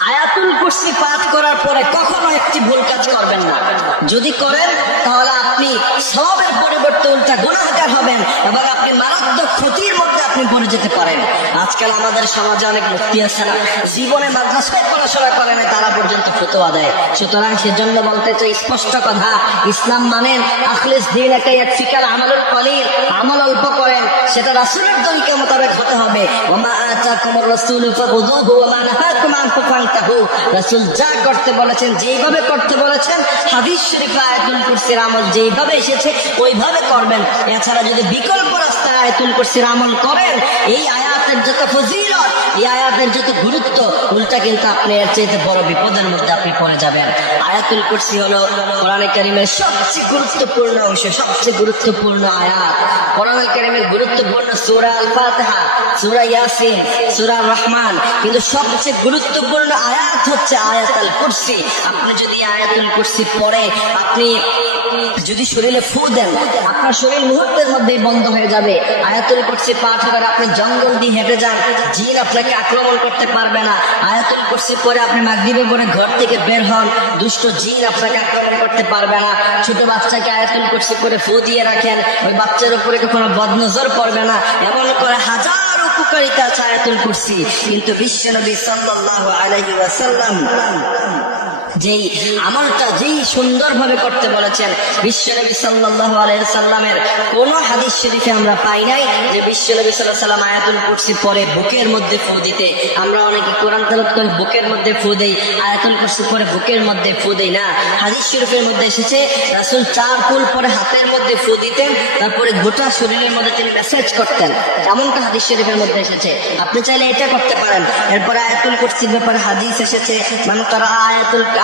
আয়াতুল কুরসি পাঠ করার পরে কখনো একটি ভুল কাজ করবেন না। যদি করেন তাহলে আপনি সওয়াবের পরিবর্তে উল্টা গুনাহগার হবেন এবং আপনি মারাত্মক ক্ষতির মধ্যে আপনি পড়ে যেতে পারেন। আজকাল আমাদের সমাজে অনেক মুফতি আছে না, জীবনে মাদ্রাসায় পড়াশোনা করে না, তারা পর্যন্ত ফতোয়া দেয়। সুতরাং সেজন্য বলতে চাই স্পষ্ট কথা, ইসলাম মানেন আখলিস দীনাকা ইয়াকফিকাল আমালুল কলিল, আমল অল্প করেন, সেটা রাসূলের তরিকা মোতাবেক হতে হবে। ওমা আতাকুমুর রাসূলু ফাখুযুহু ওয়া মা নাহাকুম আনহু ফান্তাহু। রাসূল যা করতে বলেছেন, যেইভাবে করতে বলেছেন, হাদিস শরীফে আয়াতুল কুরসির আমল যেইভাবে এসেছে ওইভাবে করবেন। এছাড়া যদি বিকল্প রাস্তায় আয়াতুল কুরসির আমল করেন, এই আয়াতের যত ফজিলত, এই আয়াতের যত গুরুত্ব, উল্টা কিন্তু আপনি এর চাইতে বড় বিপদের মধ্যে আপনি পড়ে যাবেন। আয়াতুল কুরসি হলো কোরআনে কারীমের সবচেয়ে গুরুত্বপূর্ণ অংশ, সবচেয়ে গুরুত্বপূর্ণ আয়াত। কোরআনে কারীমের গুরুত্বপূর্ণ সূরা আল ফাতিহা, সূরা ইয়াসিন, সূরা রহমান, কিন্তু সবচেয়ে গুরুত্বপূর্ণ আয়াত হচ্ছে আয়াতুল কুরসি। আপনি যদি আয়াতুল কুরসি পড়ে আপনি যদি শরীরে ফু দেন, আপনার শরীর মুহূর্তের মধ্যেই বন্ধ হয়ে যাবে। আয়াতুল কুরসি পাঠ করে আপনি জঙ্গল দিয়ে হেঁটে যান, জিন আপনাকে আক্রমণ করতে পারবে না। আয়াতুল কুরসি পরে আপনি মাগরিবের পরে ঘর থেকে বের হন, দুষ্ট জিন আপনাকে আক্রমণ করতে পারবে না। ছোট বাচ্চাকে আয়াতুল কুরসি করে ফু দিয়ে রাখেন, ওই বাচ্চার উপরে কোনো বদনজর পড়বে না। এমন করে হাজার উপকারিতা আছে আয়াতুল কুরসি। কিন্তু বিশ্বনবী সাল্লাল্লাহু আলাইহি ওয়াসাল্লাম যেই আমলটা যেই সুন্দরভাবে করতে বলেছেন, বিশ্বনবী সাল্লাল্লাহু আলাইহি সাল্লামের কোন হাদিস শরীফে আমরা পাই নাই যে বিশ্বনবী সাল্লাল্লাহু আলাইহি সাল্লাম আয়াতুল কুরসি পরে বুকের মধ্যে ফু দিতে। আমরা অনেকে কোরআন তেলাওয়াত করে বুকের মধ্যে ফু দেই, আয়াতুল কুরসি পরে বুকের মধ্যে ফু দেই না। হাদিস শরীফের মধ্যে এসেছে রাসূল 4 কুল পরে হাতের মধ্যে ফু দিতেন, তারপরে গোটা শরীরের মধ্যে তিনি মেসেজ করতেন, এমনটা হাদিস শরীফের মধ্যে এসেছে। আপনি চাইলে এটা করতে পারেন। এরপরে আয়াতুল কুরসির ব্যাপারে হাদিস এসেছে, মানে তারা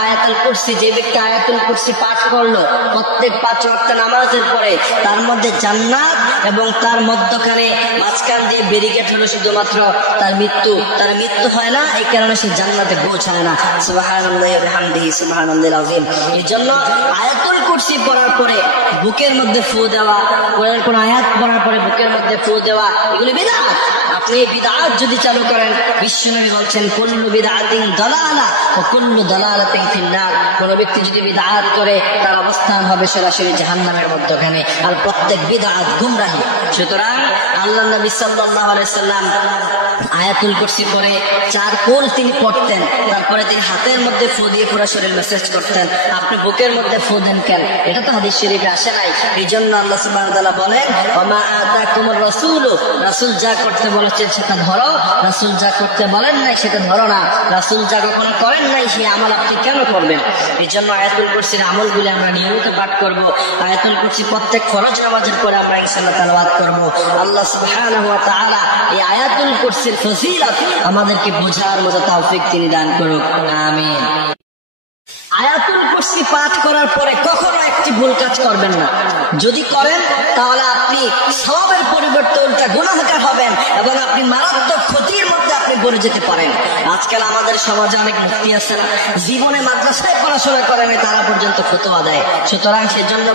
আয়াতুল কুরসি, যে ব্যক্তি আয়াতুল কুরসি পাঠ করলো প্রত্যেক 5 ওয়াক্ত নামাজের পরে, তার মধ্যে জান্নাত এবং তার মধ্যখানে মাঝখান দিয়ে ব্যারিকেড হলো শুধুমাত্র তার মৃত্যু হয় না, এই কারণে সে জান্নাতে পৌঁছায় না। সুবহানাল্লাহি ওয়া বিহামদিহি সুবহানাল্লাহিল আযীম। এই জন্য আয়াতুল কুরসি পড়ার পরে বুকের মধ্যে ফু দেওয়া, কোন আয়াত পড়ার পরে বুকের মধ্যে ফু দেওয়া, এগুলি বিদআত। আপনি বিদআত যদি চালু করেন, বিশ্বনবী বলছেন কুল্লু বিদআতিন দালালা ওয়া কুল্লু দালালাতিন ফিন্নার। কোন ব্যক্তি যদি বিদআত করে তার অবস্থান হবে সরাসরি জাহান্নামের মধ্যখানে, আর প্রত্যেক বিদআত গুমরাহি। সুতরাং আল্লাহর নবী সাল্লাল্লাহু আলাইহি সাল্লাম আয়াতুল কুরসি পরে 4 কুল তিনি পড়তেন, তারপরে তিনি হাতের মধ্যে ফু দিয়ে পুরো শরীর মেসেজ করতেন। আপনি বুকের মধ্যে ফু দেন কেন? এটা তো হাদিস শরীফে আসে নাই। এই জন্য আল্লাহ সুবহানাহু ওয়া তাআলা বলেন ওমা আতাকুমুর রাসূলু, রাসূল যা করতে বলেছেন সেটা ধরো, রাসূল যা করতে বলেন নাই সেটা ধরো না। রাসূল যা কখনো করেন নাই সেই আমল আপনি কেন করবেন? এই জন্য আয়াতুল কুরসির আমলগুলি আমরা নিয়মিত পাঠ করব। আয়াতুল কুরসি প্রত্যেক ফরজ নামাজের পরে আমরা ইনশাআল্লাহ তেলাওয়াত করব। আল্লাহ সুবহানাহু ওয়া তাআলা এই আয়াতুল কুরসির ফজিলত আমাদেরকে বোঝার মতো তৌফিক তিনি দান করুক, আমিন। আয়াতুল কুরসি পাঠ করার পরে কখনো একটি ভুল কাজ করবেন না। যদি করেন তাহলে আপনি সওয়াবের পরিবর্তে উল্টা গুনাহগার হবেন এবং আপনি মারাত্মক ক্ষতির মধ্যে আপনি পড়ে যেতে পারেন। আজকাল আমাদের সমাজে অনেক মুফতি আছে না, জীবনে মাদ্রাসায় পড়াশোনা করে না, তারা পর্যন্ত ফতোয়া দেয়। সুতরাং সেজন্য